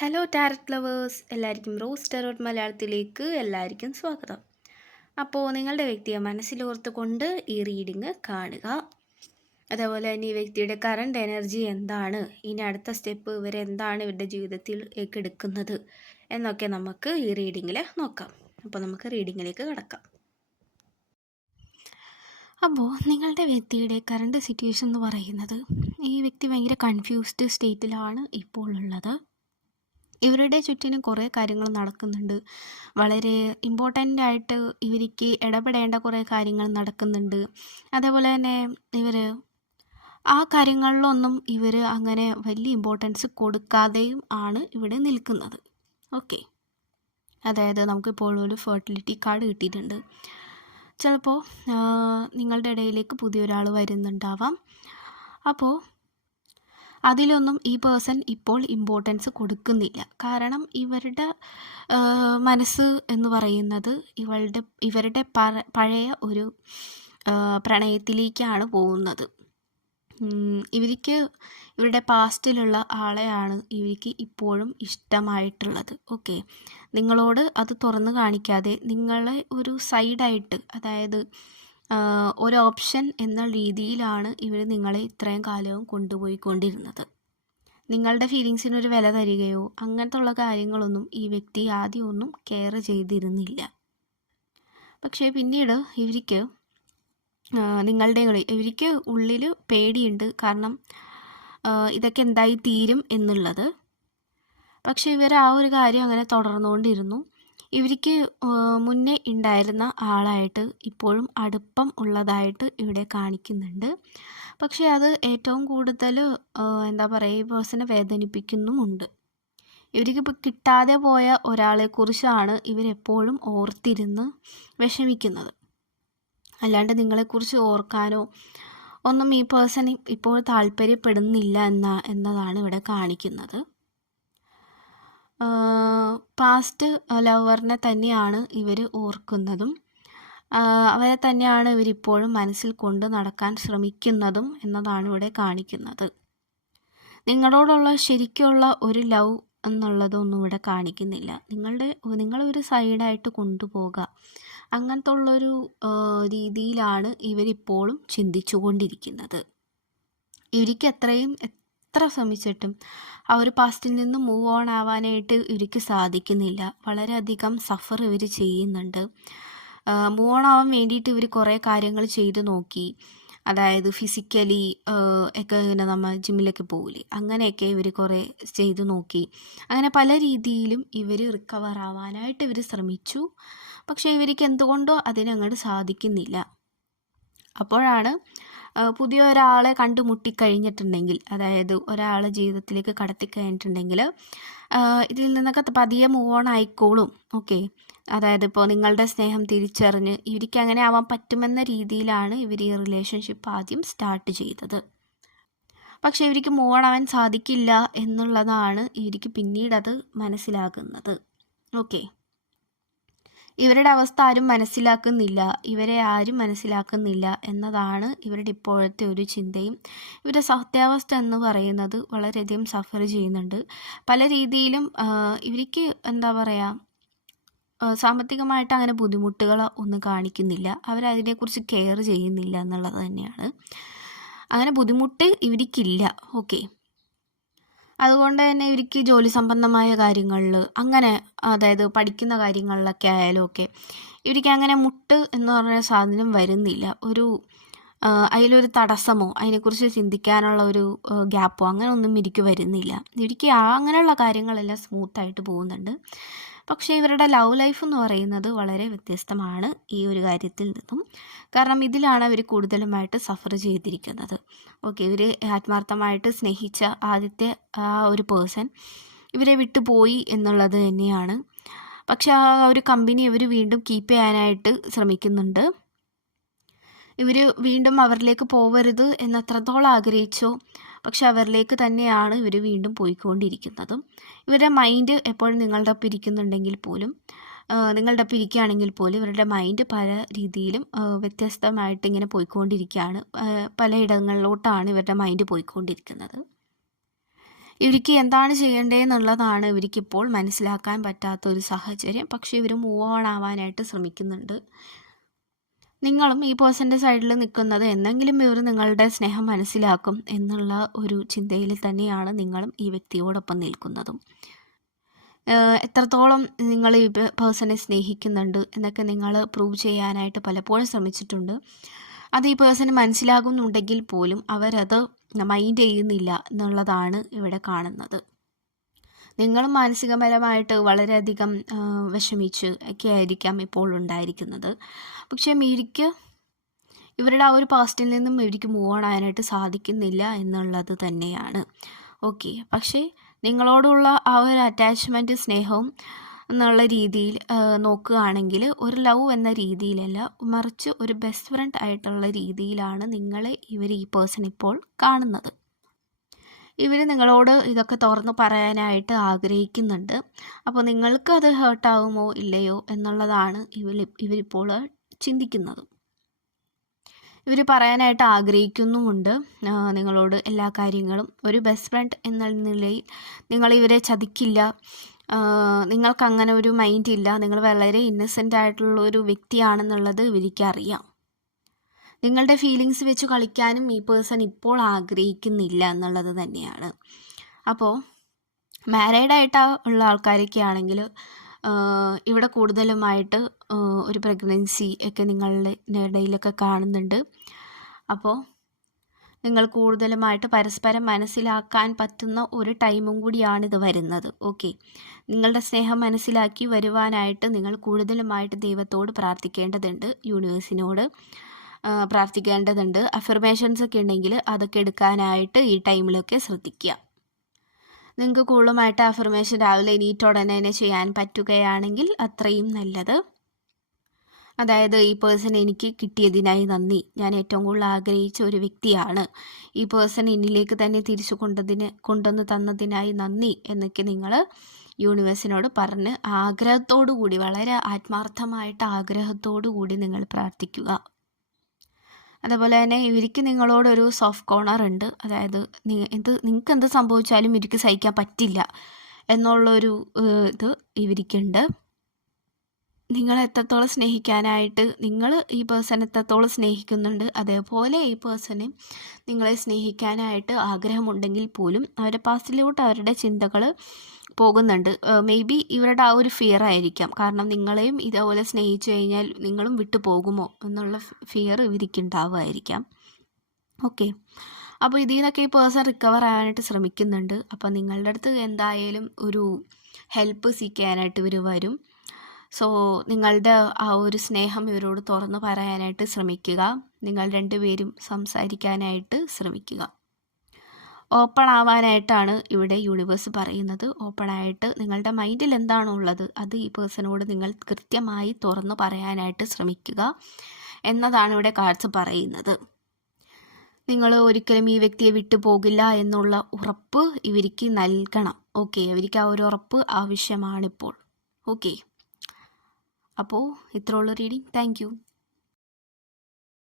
Hello tarot lovers, എല്ലാവർക്കും rose tarot മലയാളത്തിലേക്ക് എല്ലാവർക്കും സ്വാഗതം. അപ്പോൾ നിങ്ങളുടെ വ്യക്തിയെ മനസ്സിലോർത്തുകൊണ്ട് ഈ റീഡിങ് കാണുക. അതേപോലെ തന്നെ ഈ വ്യക്തിയുടെ കറണ്ട് എനർജി എന്താണ്, ഇനി അടുത്ത സ്റ്റെപ്പ് ഇവരെന്താണ് ഇവരുടെ ജീവിതത്തിലേക്ക് എടുക്കുന്നത് എന്നൊക്കെ നമുക്ക് ഈ റീഡിങ്ങിൽ നോക്കാം. അപ്പോൾ നമുക്ക് റീഡിങ്ങിലേക്ക് കടക്കാം. അപ്പോൾ നിങ്ങളുടെ വ്യക്തിയുടെ കറണ്ട് സിറ്റുവേഷൻ എന്ന് പറയുന്നത്, ഈ വ്യക്തി ഭയങ്കര കൺഫ്യൂസ്ഡ് സ്റ്റേറ്റിലാണ് ഇപ്പോൾ ഉള്ളത്. ഇവരുടെ ചുറ്റിനും കുറേ കാര്യങ്ങൾ നടക്കുന്നുണ്ട്. വളരെ ഇമ്പോർട്ടൻ്റ് ആയിട്ട് ഇവർക്ക് ഇടപെടേണ്ട കുറേ കാര്യങ്ങൾ നടക്കുന്നുണ്ട്. അതേപോലെ തന്നെ ഇവർ ആ കാര്യങ്ങളിലൊന്നും ഇവർ അങ്ങനെ വലിയ ഇമ്പോർട്ടൻസ് കൊടുക്കാതെയും ആണ് ഇവിടെ നിൽക്കുന്നത്. ഓക്കെ, അതായത് നമുക്കിപ്പോൾ ഒരു ഫെർട്ടിലിറ്റി കാർഡ് കിട്ടിയിട്ടുണ്ട്. ചിലപ്പോൾ നിങ്ങളുടെ ഇടയിലേക്ക് പുതിയൊരാൾ വരുന്നുണ്ടാവാം. അപ്പോൾ അതിലൊന്നും ഈ പേഴ്സൺ ഇപ്പോൾ ഇമ്പോർട്ടൻസ് കൊടുക്കുന്നില്ല. കാരണം ഇവരുടെ മനസ്സ് എന്ന് പറയുന്നത് ഇവരുടെ പഴയ ഒരു പ്രണയത്തിലേക്കാണ് പോകുന്നത്. ഇവരുടെ പാസ്റ്റിലുള്ള ആളെയാണ് ഇവർക്ക് ഇപ്പോഴും ഇഷ്ടമായിട്ടുള്ളത്. ഓക്കെ, നിങ്ങളോട് അത് തുറന്നു കാണിക്കാതെ നിങ്ങളെ ഒരു സൈഡായിട്ട്, അതായത് ഒരു ഓപ്ഷൻ എന്ന രീതിയിലാണ് ഇവർ നിങ്ങളെ ഇത്രയും കാലവും കൊണ്ടുപോയിക്കൊണ്ടിരുന്നത്. നിങ്ങളുടെ ഫീലിങ്സിനൊരു വില തരികയോ അങ്ങനത്തെ ഉള്ള കാര്യങ്ങളൊന്നും ഈ വ്യക്തി ആദ്യമൊന്നും കെയർ ചെയ്തിരുന്നില്ല. പക്ഷേ പിന്നീട് ഇവർക്ക് ഇവർക്ക് ഉള്ളിൽ പേടിയുണ്ട്. കാരണം ഇതൊക്കെ എന്തായി തീരും എന്നുള്ളത്. പക്ഷേ ഇവർ ആ ഒരു കാര്യം അങ്ങനെ തുടർന്നുകൊണ്ടിരുന്നു. ഇവർക്ക് മുന്നേ ഉണ്ടായിരുന്ന ആളായിട്ട് ഇപ്പോഴും അടുപ്പം ഉള്ളതായിട്ട് ഇവിടെ കാണിക്കുന്നുണ്ട്. പക്ഷേ അത് ഏറ്റവും കൂടുതൽ എന്താ പറയുക, ഈ പേഴ്സണെ വേദനിപ്പിക്കുന്നുമുണ്ട്. ഇവർക്കിപ്പോൾ കിട്ടാതെ പോയ ഒരാളെക്കുറിച്ചാണ് ഇവരെപ്പോഴും ഓർത്തിരുന്ന് വിഷമിക്കുന്നത്. അല്ലാണ്ട് നിങ്ങളെക്കുറിച്ച് ഓർക്കാനോ ഒന്നും ഈ പേഴ്സൺ ഇപ്പോൾ താല്പര്യപ്പെടുന്നില്ല എന്നതാണ് ഇവിടെ കാണിക്കുന്നത്. പാസ്റ്റ് ലവറിനെ തന്നെയാണ് ഇവർ ഓർക്കുന്നതും അവരെ തന്നെയാണ് ഇവരിപ്പോഴും മനസ്സിൽ കൊണ്ട് നടക്കാൻ ശ്രമിക്കുന്നതും എന്നതാണ് ഇവിടെ കാണിക്കുന്നത്. നിങ്ങളോടുള്ള ശരിക്കുള്ള ഒരു ലവ് എന്നുള്ളതൊന്നും ഇവിടെ കാണിക്കുന്നില്ല. നിങ്ങളൊരു സൈഡായിട്ട് കൊണ്ടുപോകുക, അങ്ങനത്തെ ഉള്ളൊരു രീതിയിലാണ് ഇവരിപ്പോഴും ചിന്തിച്ചു കൊണ്ടിരിക്കുന്നത്. ഇവർക്ക് എത്ര ശ്രമിച്ചിട്ടും ആ ഒരു പാസ്റ്റിൽ നിന്ന് മൂവ് ഓൺ ആവാനായിട്ട് ഇവർക്ക് സാധിക്കുന്നില്ല. വളരെയധികം സഫർ ഇവർ ചെയ്യുന്നുണ്ട്. മൂവ് ഓൺ ആവാൻ വേണ്ടിയിട്ട് ഇവർ കുറേ കാര്യങ്ങൾ ചെയ്തു നോക്കി. അതായത് ഫിസിക്കലി ഒക്കെ ഇങ്ങനെ നമ്മൾ ജിമ്മിലൊക്കെ പോകില്ലേ, അങ്ങനെയൊക്കെ ഇവർ കുറേ ചെയ്തു നോക്കി. അങ്ങനെ പല രീതിയിലും ഇവർ റിക്കവർ ആവാനായിട്ട് ഇവർ ശ്രമിച്ചു. പക്ഷേ ഇവർക്ക് എന്തുകൊണ്ടോ അതിനങ്ങോട്ട് സാധിക്കുന്നില്ല. അപ്പോഴാണ് പുതിയ ഒരാളെ കണ്ടുമുട്ടിക്കഴിഞ്ഞിട്ടുണ്ടെങ്കിൽ, അതായത് ഒരാളെ ജീവിതത്തിലേക്ക് കടത്തിക്കഴിഞ്ഞിട്ടുണ്ടെങ്കിൽ ഇതിൽ നിന്നൊക്കെ പതിയെ മൂവ് ഓൺ ആയിക്കോളും. ഓക്കെ, അതായത് ഇപ്പോൾ നിങ്ങളുടെ സ്നേഹം തിരിച്ചറിഞ്ഞ് ഇവർക്ക് അങ്ങനെ ആവാൻ പറ്റുമെന്ന രീതിയിലാണ് ഇവർ ഈ റിലേഷൻഷിപ്പ് ആദ്യം സ്റ്റാർട്ട് ചെയ്തത്. പക്ഷേ ഇവർക്ക് മൂവ് ഓൺ ആവാൻ സാധിക്കില്ല എന്നുള്ളതാണ് ഇവർക്ക് പിന്നീടത് മനസ്സിലാകുന്നത്. ഓക്കെ, ഇവരുടെ അവസ്ഥ ആരും മനസ്സിലാക്കുന്നില്ല, ഇവരെ ആരും മനസ്സിലാക്കുന്നില്ല എന്നതാണ് ഇവരുടെ ഇപ്പോഴത്തെ ഒരു ചിന്തയും. ഇവരുടെ സത്യാവസ്ഥ എന്ന് പറയുന്നത് വളരെയധികം സഫർ ചെയ്യുന്നുണ്ട്. പല രീതിയിലും ഇവർക്ക് എന്താ പറയുക, സാമ്പത്തികമായിട്ട് അങ്ങനെ ബുദ്ധിമുട്ടുകൾ ഒന്നും കാണിക്കുന്നില്ല. അവരതിനെക്കുറിച്ച് കെയർ ചെയ്യുന്നില്ല എന്നുള്ളത് തന്നെയാണ്. അങ്ങനെ ബുദ്ധിമുട്ട് ഇവർക്കില്ല. ഓക്കെ, അതുകൊണ്ട് തന്നെ ഇവർക്ക് ജോലി സംബന്ധമായ കാര്യങ്ങളിൽ അങ്ങനെ, അതായത് പഠിക്കുന്ന കാര്യങ്ങളിലൊക്കെ ആയാലും ഒക്കെ ഇവർക്ക് അങ്ങനെ മുട്ട് എന്ന് പറഞ്ഞ സാധനം വരുന്നില്ല. അതിലൊരു തടസ്സമോ അതിനെക്കുറിച്ച് ചിന്തിക്കാനുള്ള ഒരു ഗ്യാപ്പോ അങ്ങനെ ഒന്നും ഇവർക്ക് വരുന്നില്ല. ഇവർക്ക് അങ്ങനെയുള്ള കാര്യങ്ങളെല്ലാം സ്മൂത്തായിട്ട് പോകുന്നുണ്ട്. പക്ഷേ ഇവരുടെ ലവ് ലൈഫ് എന്ന് പറയുന്നത് വളരെ വ്യത്യസ്തമാണ് ഈ ഒരു കാര്യത്തിൽ നിന്നും. കാരണം ഇതിലാണ് അവർ കൂടുതലുമായിട്ട് സഫർ ചെയ്തിരിക്കുന്നത്. ഓക്കെ, ഇവർ ആത്മാർത്ഥമായിട്ട് സ്നേഹിച്ച ആദ്യത്തെ ആ ഒരു പേഴ്സൺ ഇവരെ വിട്ടുപോയി എന്നുള്ളത് തന്നെയാണ്. പക്ഷെ ആ ഒരു കമ്പനി ഇവർ വീണ്ടും കീപ്പ് ചെയ്യാനായിട്ട് ശ്രമിക്കുന്നുണ്ട്. ഇവർ വീണ്ടും അവരിലേക്ക് പോവരുത് എന്നത്രത്തോളം ആഗ്രഹിച്ചോ, പക്ഷെ അവരിലേക്ക് തന്നെയാണ് ഇവർ വീണ്ടും പോയിക്കൊണ്ടിരിക്കുന്നതും. ഇവരുടെ മൈൻഡ് എപ്പോഴും നിങ്ങളുടെ ഒപ്പം ഇരിക്കുന്നുണ്ടെങ്കിൽ പോലും, നിങ്ങളുടെ ഒപ്പം ഇരിക്കുകയാണെങ്കിൽ പോലും ഇവരുടെ മൈൻഡ് പല രീതിയിലും വ്യത്യസ്തമായിട്ട് ഇങ്ങനെ പോയിക്കൊണ്ടിരിക്കുകയാണ്. പലയിടങ്ങളിലോട്ടാണ് ഇവരുടെ മൈൻഡ് പോയിക്കൊണ്ടിരിക്കുന്നത്. ഇവർക്ക് എന്താണ് ചെയ്യേണ്ടതെന്നുള്ളതാണ് ഇവർക്കിപ്പോൾ മനസ്സിലാക്കാൻ പറ്റാത്തൊരു സാഹചര്യം. പക്ഷേ ഇവർ മൂവ് ഓൺ ആവാനായിട്ട് ശ്രമിക്കുന്നുണ്ട്. നിങ്ങളും ഈ പേഴ്സൻ്റെ സൈഡിൽ നിൽക്കുന്നത് എന്നെങ്കിലും ഇവർ നിങ്ങളുടെ സ്നേഹം മനസ്സിലാക്കും എന്നുള്ള ഒരു ചിന്തയിൽ തന്നെയാണ് നിങ്ങളും ഈ വ്യക്തിയോടൊപ്പം നിൽക്കുന്നതും. എത്രത്തോളം നിങ്ങൾ ഈ പേഴ്സണെ സ്നേഹിക്കുന്നുണ്ട് എന്നൊക്കെ നിങ്ങൾ പ്രൂവ് ചെയ്യാനായിട്ട് പലപ്പോഴും ശ്രമിച്ചിട്ടുണ്ട്. അത് ഈ പേഴ്സണ് മനസ്സിലാകുന്നുണ്ടെങ്കിൽ പോലും അവരത് മൈൻഡ് ചെയ്യുന്നില്ല എന്നുള്ളതാണ് ഇവിടെ കാണുന്നത്. നിങ്ങളും മാനസികപരമായിട്ട് വളരെയധികം വിഷമിച്ച് ഒക്കെ ആയിരിക്കാം ഇപ്പോൾ ഉണ്ടായിരിക്കുന്നത്. പക്ഷേ ഇവരുടെ ആ ഒരു പാസ്റ്റിൽ നിന്നും ഇവർക്ക് മൂവ് ഓൺ ആകാനായിട്ട് സാധിക്കുന്നില്ല എന്നുള്ളത് തന്നെയാണ്. ഓക്കെ, പക്ഷേ നിങ്ങളോടുള്ള ആ ഒരു അറ്റാച്ച്മെൻറ്റ്, സ്നേഹവും എന്നുള്ള രീതിയിൽ നോക്കുകയാണെങ്കിൽ ഒരു ലവ് എന്ന രീതിയിലല്ല, മറിച്ച് ഒരു ബെസ്റ്റ് ഫ്രണ്ട് ആയിട്ടുള്ള രീതിയിലാണ് ഈ പേഴ്സൺ ഇപ്പോൾ കാണുന്നത്. ഇവർ നിങ്ങളോട് ഇതൊക്കെ തുറന്ന് പറയാനായിട്ട് ആഗ്രഹിക്കുന്നുണ്ട്. അപ്പോൾ നിങ്ങൾക്ക് അത് ഹേർട്ടാവുമോ ഇല്ലയോ എന്നുള്ളതാണ് ഇവരിപ്പോൾ ചിന്തിക്കുന്നത്. ഇവർ പറയാനായിട്ട് ആഗ്രഹിക്കുന്നുമുണ്ട് നിങ്ങളോട് എല്ലാ കാര്യങ്ങളും. ഒരു ബെസ്റ്റ് ഫ്രണ്ട് എന്ന നിലയിൽ നിങ്ങൾ ഇവരെ ചതിക്കില്ല, നിങ്ങൾക്കങ്ങനെ ഒരു മൈൻഡ് ഇല്ല, നിങ്ങൾ വളരെ ഇന്നസെൻ്റ് ആയിട്ടുള്ള ഒരു വ്യക്തിയാണെന്നുള്ളത് ഇവർക്കറിയാം. നിങ്ങളുടെ ഫീലിങ്സ് വെച്ച് കളിക്കാനും ഈ പേഴ്സൺ ഇപ്പോൾ ആഗ്രഹിക്കുന്നില്ല എന്നുള്ളത് തന്നെയാണ്. അപ്പോൾ മാരീഡായിട്ട് ഉള്ള ആൾക്കാരൊക്കെ ആണെങ്കിൽ ഇവിടെ കൂടുതലുമായിട്ട് ഒരു പ്രഗ്നൻസി ഒക്കെ നിങ്ങളുടെ ഇടയിലൊക്കെ കാണുന്നുണ്ട്. അപ്പോൾ നിങ്ങൾ കൂടുതലുമായിട്ട് പരസ്പരം മനസ്സിലാക്കാൻ പറ്റുന്ന ഒരു ടൈമും കൂടിയാണിത് വരുന്നത്. ഓക്കെ, നിങ്ങളുടെ സ്നേഹം മനസ്സിലാക്കി വരുവാനായിട്ട് നിങ്ങൾ കൂടുതലുമായിട്ട് ദൈവത്തോട് പ്രാർത്ഥിക്കേണ്ടതുണ്ട്, യൂണിവേഴ്സിനോട് പ്രാർത്ഥിക്കേണ്ടതുണ്ട്. അഫർമേഷൻസ് ഒക്കെ ഉണ്ടെങ്കിൽ അതൊക്കെ എടുക്കാനായിട്ട് ഈ ടൈമിലൊക്കെ ശ്രദ്ധിക്കുക. നിങ്ങൾക്ക് കൂടുതലുമായിട്ട് അഫർമേഷൻ രാവിലെ എണീറ്റ് ഉടനെ തന്നെ ചെയ്യാൻ പറ്റുകയാണെങ്കിൽ അത്രയും നല്ലത്. അതായത് ഈ പേഴ്സൺ എനിക്ക് കിട്ടിയതിനായി നന്ദി, ഞാൻ ഏറ്റവും കൂടുതൽ ആഗ്രഹിച്ച ഒരു വ്യക്തിയാണ്, ഈ പേഴ്സൺ എന്നിലേക്ക് തന്നെ തിരിച്ചു കൊണ്ടുവന്ന് തന്നതിനായി നന്ദി എന്നൊക്കെ നിങ്ങൾ യൂണിവേഴ്സിനോട് പറഞ്ഞ് ആഗ്രഹത്തോടു കൂടി, വളരെ ആത്മാർത്ഥമായിട്ട് ആഗ്രഹത്തോടു കൂടി നിങ്ങൾ പ്രാർത്ഥിക്കുക. അതുപോലെ തന്നെ ഇവർക്ക് നിങ്ങളോടൊരു സോഫ്റ്റ് കോർണർ ഉണ്ട്. അതായത് നിങ്ങൾക്ക് എന്ത് സംഭവിച്ചാലും ഇവർക്ക് സഹിക്കാൻ പറ്റില്ല എന്നുള്ളൊരു ഇത് ഇവർക്കുണ്ട്. നിങ്ങൾ എത്രത്തോളം സ്നേഹിക്കാനായിട്ട്, നിങ്ങൾ ഈ പേഴ്സൺ എത്രത്തോളം സ്നേഹിക്കുന്നുണ്ട്, അതേപോലെ ഈ പേഴ്സണെ നിങ്ങളെ സ്നേഹിക്കാനായിട്ട് ആഗ്രഹമുണ്ടെങ്കിൽ പോലും അവരുടെ പാസ്റ്റിലോട്ട് അവരുടെ ചിന്തകൾ പോകുന്നുണ്ട്. മേ ബി ഇവരുടെ ആ ഒരു ഫിയർ ആയിരിക്കാം. കാരണം നിങ്ങളെയും ഇതേപോലെ സ്നേഹിച്ചു കഴിഞ്ഞാൽ നിങ്ങളും വിട്ടു പോകുമോ എന്നുള്ള ഫിയർ ഇവർക്കുണ്ടാവുമായിരിക്കാം. ഓക്കെ, അപ്പോൾ ഇതിൽ നിന്നൊക്കെ ഈ പേഴ്സൺ റിക്കവർ ആകാനായിട്ട് ശ്രമിക്കുന്നുണ്ട്. അപ്പോൾ നിങ്ങളുടെ അടുത്ത് എന്തായാലും ഒരു ഹെൽപ്പ് സീക്കാനായിട്ട് ഇവർ വരും. സോ നിങ്ങളുടെ ആ ഒരു സ്നേഹം ഇവരോട് തുറന്നു പറയാനായിട്ട് ശ്രമിക്കുക. നിങ്ങൾ രണ്ടുപേരും സംസാരിക്കാനായിട്ട് ശ്രമിക്കുക. ഓപ്പൺ ആവാനായിട്ടാണ് ഇവിടെ യൂണിവേഴ്സ് പറയുന്നത്. ഓപ്പണായിട്ട് നിങ്ങളുടെ മൈൻഡിൽ എന്താണോ ഉള്ളത് അത് ഈ പേഴ്സണോട് നിങ്ങൾ കൃത്യമായി തുറന്നു പറയാനായിട്ട് ശ്രമിക്കുക എന്നതാണ് ഇവിടെ കാർഡ്സ് പറയുന്നത്. നിങ്ങൾ ഒരിക്കലും ഈ വ്യക്തിയെ വിട്ടു പോകില്ല എന്നുള്ള ഉറപ്പ് ഇവർക്ക് നൽകണം. ഓക്കെ, ഇവർക്ക് ആ ഒരു ഉറപ്പ് ആവശ്യമാണിപ്പോൾ. ഓക്കെ, അപ്പോൾ ഇത്രയുള്ള റീഡിങ്. Thank you.